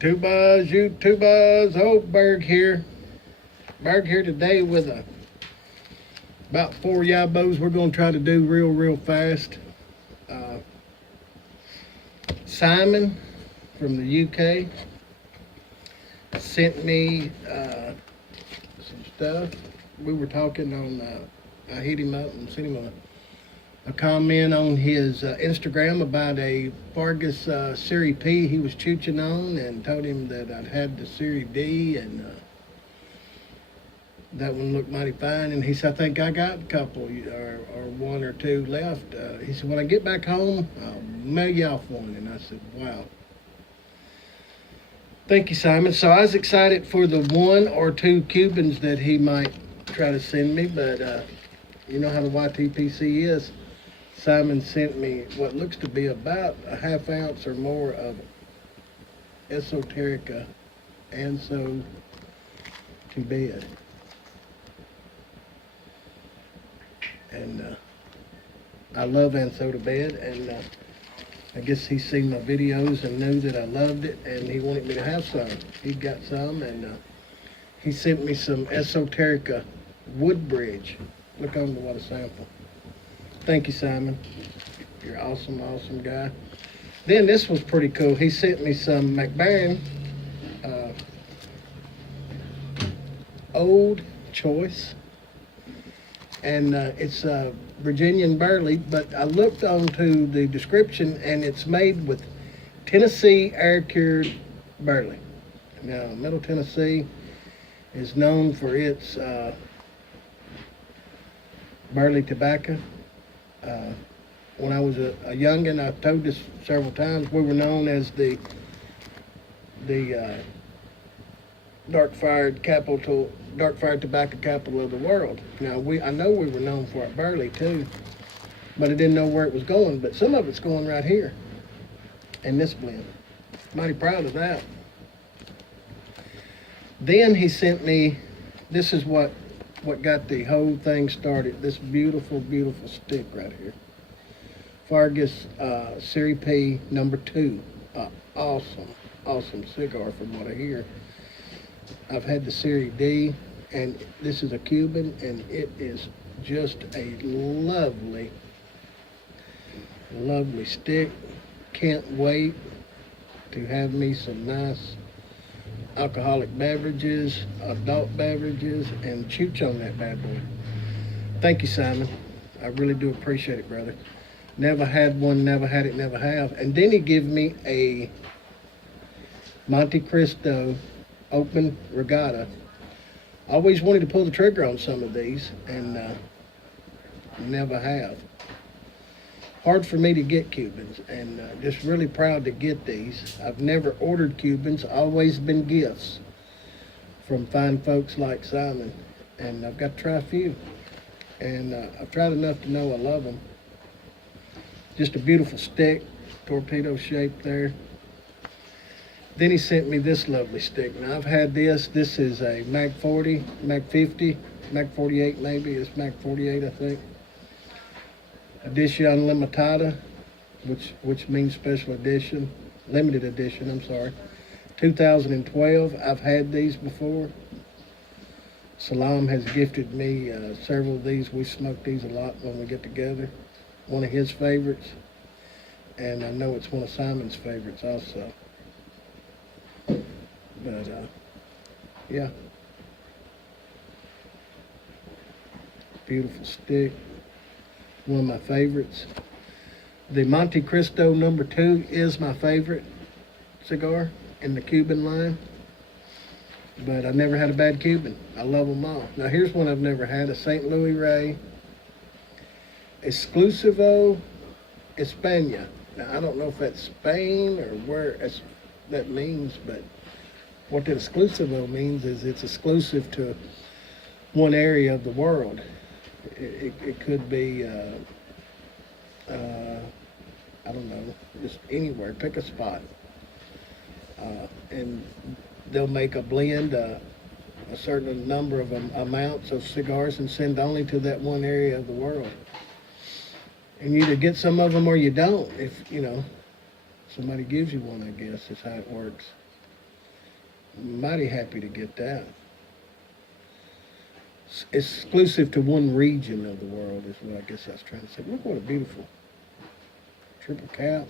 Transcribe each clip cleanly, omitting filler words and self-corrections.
Two buzz, you two buzz. Oh, Berg here. Berg here today with about 4 YABOs we're going to try to do real fast. Simon from the UK sent me some stuff. We were talking on, I hit him up and sent him a comment on his Instagram about a Fargus Series P he was chooching on, and told him that I'd had the Series D, and that one looked mighty fine. And he said, I think I got a couple or one or two left. He said, when I get back home, I'll mail you off one. And I said, wow. Thank you, Simon. So I was excited for the 1 or 2 Cubans that he might try to send me, but you know how the YTPC is. Simon sent me what looks to be about a ½ ounce or more of Esoterica, and so to bed. And I love Anso to Bed, and I guess he's seen my videos and knew that I loved it, and he wanted me to have some. He got some, and he sent me some Esoterica Woodbridge. Look on the water sample. Thank you, Simon. You're an awesome guy. Then this was pretty cool. He sent me some McBaron Old Choice. And it's Virginian barley, but I looked onto the description, and it's made with Tennessee air-cured barley. Now, Middle Tennessee is known for its barley tobacco. When I was a youngin', I've told this several times, we were known as the dark-fired tobacco capital of the world. Now, I know we were known for our barley too, but I didn't know where it was going. But some of it's going right here in this blend. Mighty proud of that. Then he sent me, this is what got the whole thing started, this beautiful stick right here. Fargus Series P #2. Awesome cigar from what I hear. I've had the Series D, and this is a Cuban, and it is just a lovely stick. Can't wait to have me some nice alcoholic beverages, adult beverages, and chooch on that bad boy. Thank you, Simon. I really do appreciate it, brother. Never had one, never had it, never have. And then he gave me a Monte Cristo open regatta. I always wanted to pull the trigger on some of these, and never have. Hard for me to get Cubans, and just really proud to get these. I've never ordered Cubans, always been gifts from fine folks like Simon, and I've got to try a few. And I've tried enough to know I love them. Just a beautiful stick, torpedo shape there. Then he sent me this lovely stick. Now I've had this. This is a Mag 40, Mag 50, Mag 48 maybe. It's Mag 48, I think. Edition Limitada, which means special edition, limited edition, I'm sorry. 2012, I've had these before. Salam has gifted me several of these. We smoke these a lot when we get together. One of his favorites, and I know it's one of Simon's favorites also. But yeah, beautiful stick. One of my favorites. The Monte Cristo #2 is my favorite cigar in the Cuban line, but I never had a bad Cuban. I love them all. Now here's one I've never had, a St. Louis Rey Exclusivo España. Now I don't know if that's Spain or where that means, but what that Exclusivo means is it's exclusive to one area of the world. It could be, I don't know, just anywhere. Pick a spot. And they'll make a blend, a certain number of amounts of cigars, and send only to that one area of the world. And you either get some of them or you don't. If, you know, somebody gives you one, I guess, is how it works. Mighty happy to get that. It's exclusive to one region of the world is what I guess I was trying to say. Look what a beautiful triple cap.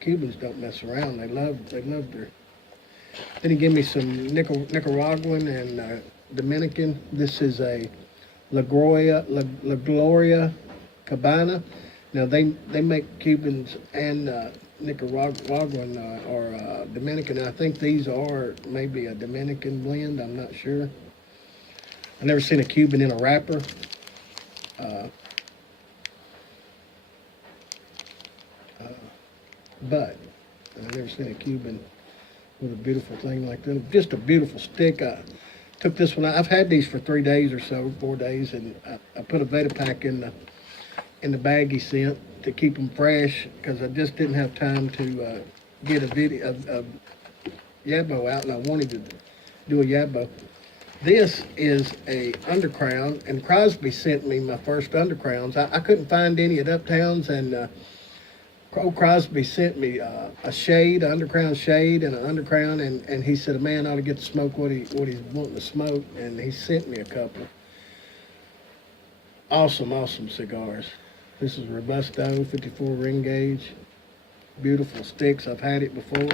Cubans don't mess around. They love their. Then he gave me some Nicaraguan and Dominican. This is a La Gloria Cabana. Now they make Cubans and Nicaraguan or Dominican. I think these are maybe a Dominican blend. I'm not sure. I've never seen a Cuban in a wrapper. Uh, but I've never seen a Cuban with a beautiful thing like that. Just a beautiful stick. I took this one. I've had these for 3 days or so, 4 days, and I put a Veta pack in the bag he sent to keep them fresh because I just didn't have time to get a video of Yabo out, and I wanted to do a Yabo. This is a undercrown, and Crosby sent me my first undercrowns. I couldn't find any at Uptowns, and old Crosby sent me a shade, an undercrown shade, and an undercrown, and he said a man ought to get to smoke what he's wanting to smoke, and he sent me a couple. Awesome, awesome cigars. This is Robusto, 54 ring gauge. Beautiful sticks. I've had it before.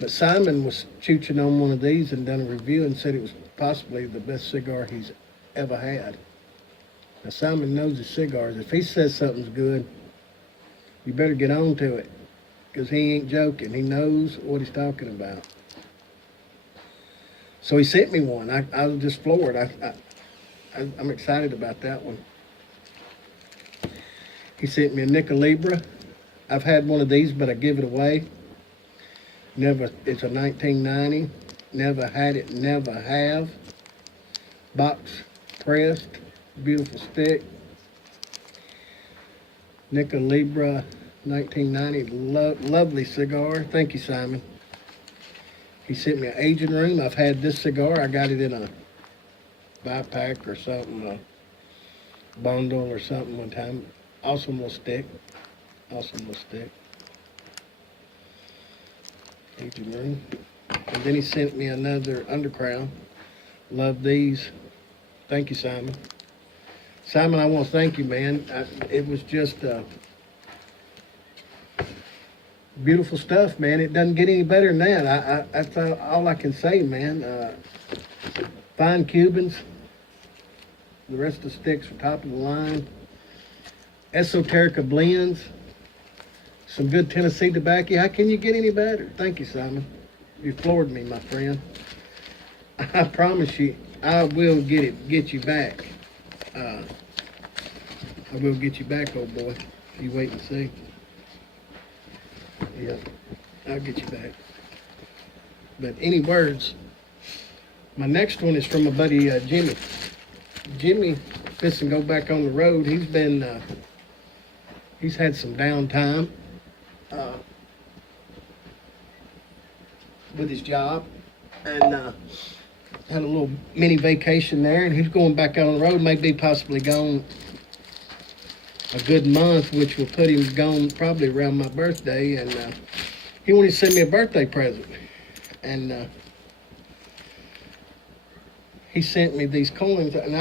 But Simon was chooching on one of these and done a review and said it was possibly the best cigar he's ever had. Now, Simon knows his cigars. If he says something's good, you better get on to it because he ain't joking. He knows what he's talking about. So he sent me one. I was just floored. I'm excited about that one. He sent me a Nica Libra. I've had one of these, but I give it away. Never. It's a 1990. Never had it. Never have. Box pressed. Beautiful stick. Nica Libra 1990. Lovely cigar. Thank you, Simon. He sent me an aging room. I've had this cigar. I got it in a buy-pack or something, a bundle or something one time. Awesome little stick. Awesome little stick. Aging room. And then he sent me another undercrown. Love these. Thank you, Simon. Simon, I want to thank you, man. It was just beautiful stuff, man. It doesn't get any better than that. That's all I can say, man. Fine Cubans. The rest of the sticks are top of the line. Esoterica blends. Some good Tennessee tobacco. How can you get any better? Thank you, Simon. You floored me, my friend. I promise you, I will get you back. I will get you back, old boy. You wait and see. Yeah, I'll get you back. But any words? My next one is from my buddy Jimmy. Jimmy, listen, go back on the road. He's had some downtime with his job, and had a little mini vacation there, and he's going back on the road. Maybe possibly gone a good month, which will put him gone probably around my birthday, and he wanted to send me a birthday present, and he sent me these coins, and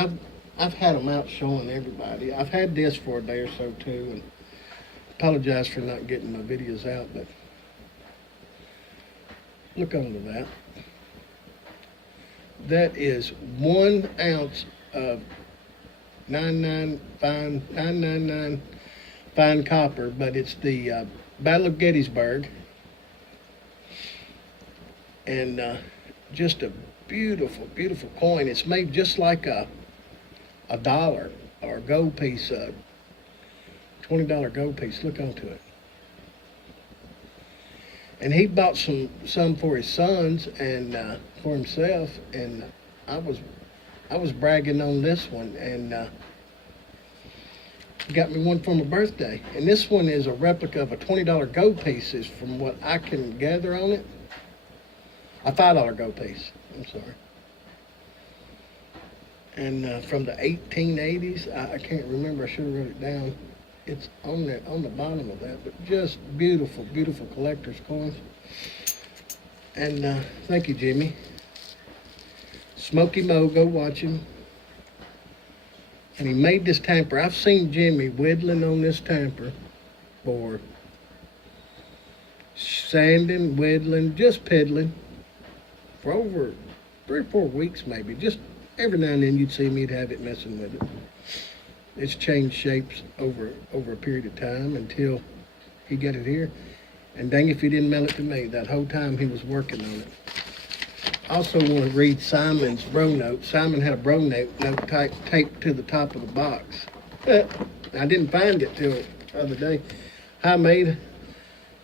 I've had them out showing everybody. I've had this for a day or so too, and apologize for not getting my videos out, but look under that. That is 1 ounce of 999 fine copper, but it's the Battle of Gettysburg, and just a beautiful, beautiful coin. It's made just like a dollar or a gold piece, $20 gold piece. Look onto it. And he bought some for his sons and for himself, and I was bragging on this one, and he got me one for my birthday. And this one is a replica of a $20 gold piece, is from what I can gather on it. A $5 gold piece, I'm sorry. And from the 1880s, I can't remember, I should have wrote it down. it's on the bottom of that, but just beautiful, beautiful collector's coins. And thank you, Jimmy. Smokey Mo, go watch him. And he made this tamper. I've seen Jimmy whittling on this tamper for sanding, whittling, just peddling for over 3 or 4 weeks maybe. Just every now and then you'd see me, he'd have it messing with it. It's changed shapes over a period of time until he got it here. And dang if he didn't mail it to me that whole time he was working on it. I also want to read Simon's bro note. Simon had a bro note taped to the top of the box. I didn't find it till the other day. Hi, mate.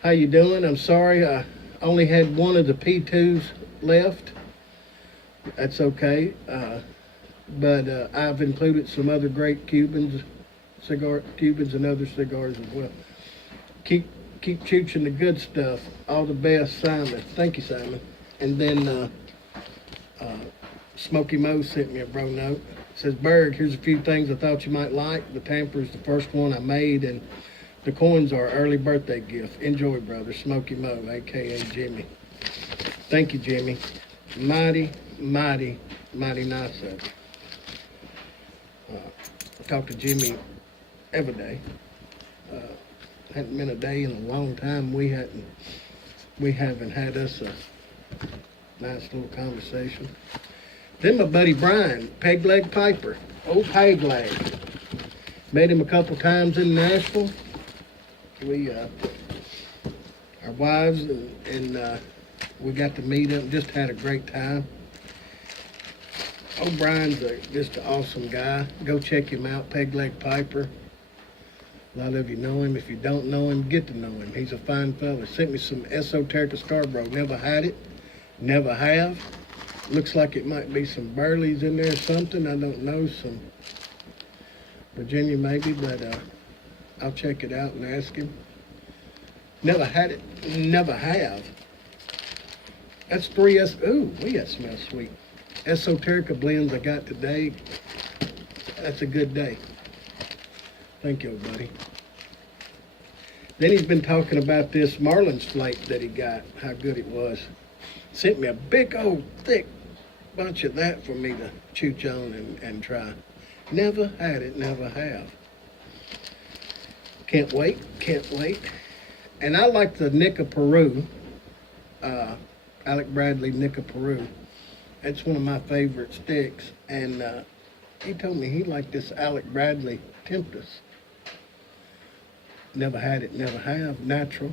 How you doing? I'm sorry. I only had one of the P2s left. That's okay. But I've included some other great Cubans and other cigars as well. Keep chooching the good stuff. All the best, Simon. Thank you, Simon. And then Smokey Mo sent me a bro note. It says, Berg, here's a few things I thought you might like. The tamper is the first one I made, and the coins are an early birthday gift. Enjoy, brother. Smokey Mo, a.k.a. Jimmy. Thank you, Jimmy. Mighty, mighty, mighty nice of you. I talk to Jimmy every day. Hadn't been a day in a long time we haven't had us a nice little conversation. Then my buddy Brian, Pegleg Piper, old Pegleg. Met him a couple times in Nashville. We our wives and we got to meet up. Just had a great time. Old Brian's just an awesome guy. Go check him out, Pegleg Piper. A lot of you know him. If you don't know him, get to know him. He's a fine fella. Sent me some Esoterica Scarborough. Never had it. Never have. Looks like it might be some Burleys in there or something. I don't know. Some Virginia maybe, but I'll check it out and ask him. Never had it. Never have. That's 3S. Ooh, that smells sweet. Esoterica blends I got today. That's a good day. Thank you, buddy. Then he's been talking about this Marlin slate that he got, how good it was. Sent me a big old thick bunch of that for me to chooch on and try. Never had it, never have. Can't wait. And I like the Nica Peru, Alec Bradley Nica Peru. That's one of my favorite sticks. And he told me he liked this Alec Bradley Tempest. Never had it, never have. Natural.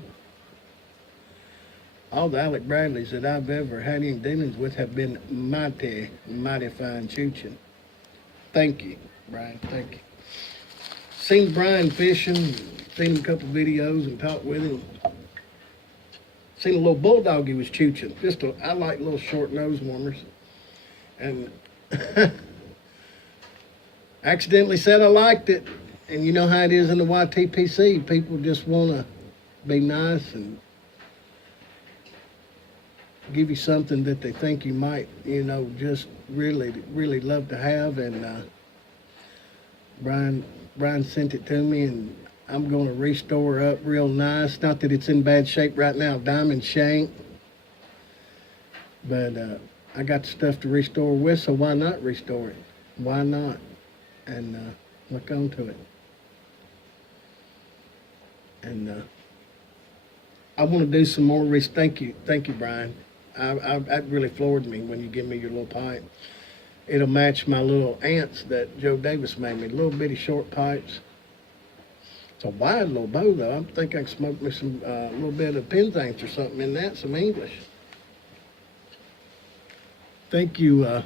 All the Alec Bradleys that I've ever had any dealings with have been mighty, mighty fine chooching. Thank you, Brian. Thank you. Seen Brian fishing, seen him a couple videos and talked with him. Seen a little bulldog he was chooching. I like little short nose warmers. And accidentally said I liked it. And you know how it is in the YTPC. People just want to be nice and give you something that they think you might, just really, really love to have. And Brian sent it to me, and I'm going to restore up real nice. Not that it's in bad shape right now, diamond shank. But I got the stuff to restore with, so why not restore it? Why not? And look onto it. And I want to do some more thank you, Brian. That really floored me when you give me your little pipe. It'll match my little ants that Joe Davis made me, little bitty short pipes. It's a wide little bow though. I think I can smoke me some little bit of Penzance or something in that, some English. Thank you,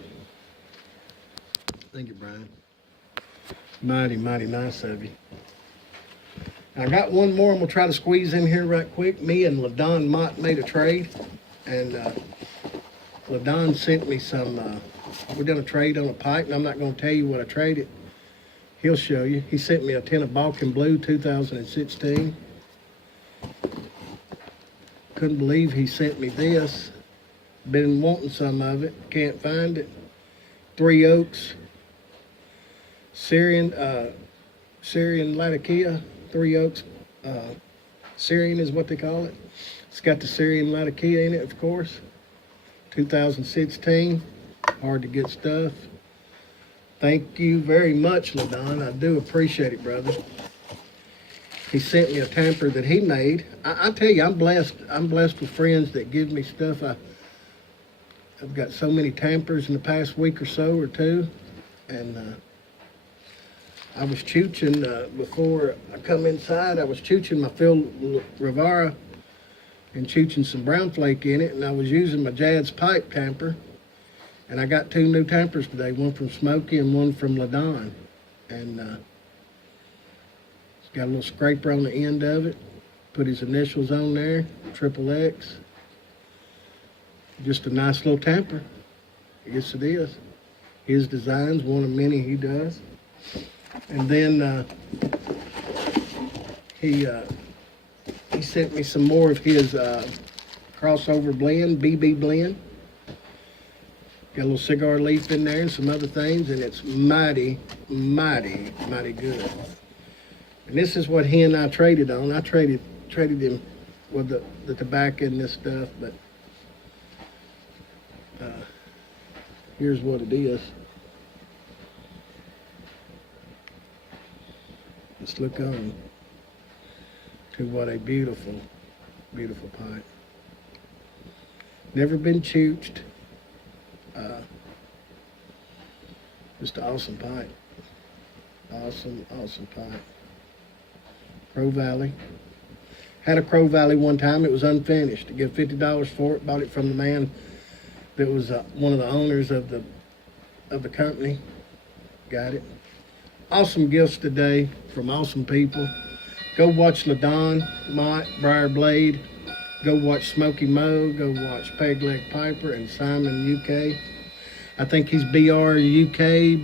Brian. Mighty, mighty nice of you. I got one more and we'll try to squeeze in here right quick. Me and LaDon Mott made a trade, and LaDon sent me some, we done a trade on a pipe, and I'm not going to tell you what I traded. He'll show you. He sent me a tin of Balkan Blue 2016. Couldn't believe he sent me this. Been wanting some of it, can't find it. 3 Oaks, Syrian Latakia, Three Oaks Syrian is what they call it. It's got the Syrian Latakia in it, of course. 2016. Hard to get stuff. Thank you very much, LaDon. I do appreciate it, brother. He sent me a tamper that he made. I tell you, I'm blessed. I'm blessed with friends that give me stuff. I've got so many tampers in the past week or so or two, and I was chooching before I come inside. I was chooching my Phil Rivara and chooching some brown flake in it, and I was using my Jad's pipe tamper, and I got two new tampers today, one from Smokey and one from LaDon, and it's got a little scraper on the end of it. Put his initials on there, XXX. Just a nice little tamper. Yes, it is. His designs, one of many he does. And then he sent me some more of his crossover blend, BB blend. Got a little cigar leaf in there and some other things, and it's mighty, mighty, mighty good. And this is what he and I traded on. I traded him with the tobacco and this stuff, but here's what it is. Let's look on to what a beautiful, beautiful pipe. Never been chooched. Just an awesome pipe. Awesome, awesome pipe. Crow Valley. Had a Crow Valley one time. It was unfinished. I gave $50 for it. Bought it from the man that was one of the owners of the company. Got it. Awesome gifts today from awesome people. Go watch LaDon Mott, Briar Blade. Go watch Smokey Mo. Go watch Pegleg Piper and Simon U.K. I think he's B-R-U-K,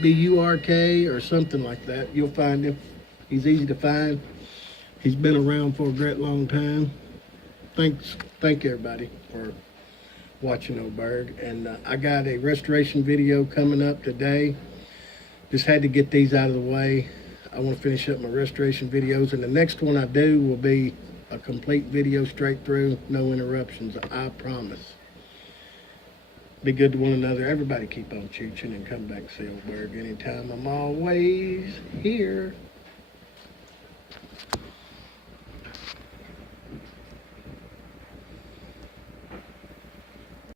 B-U-R-K or something like that. You'll find him. He's easy to find. He's been around for a great long time. Thank everybody for watching Oberg. And I got a restoration video coming up today. Just had to get these out of the way. I want to finish up my restoration videos, and the next one I do will be a complete video straight through, no interruptions, I promise. Be good to one another. Everybody keep on chooching and come back and see Oberg anytime. I'm always here.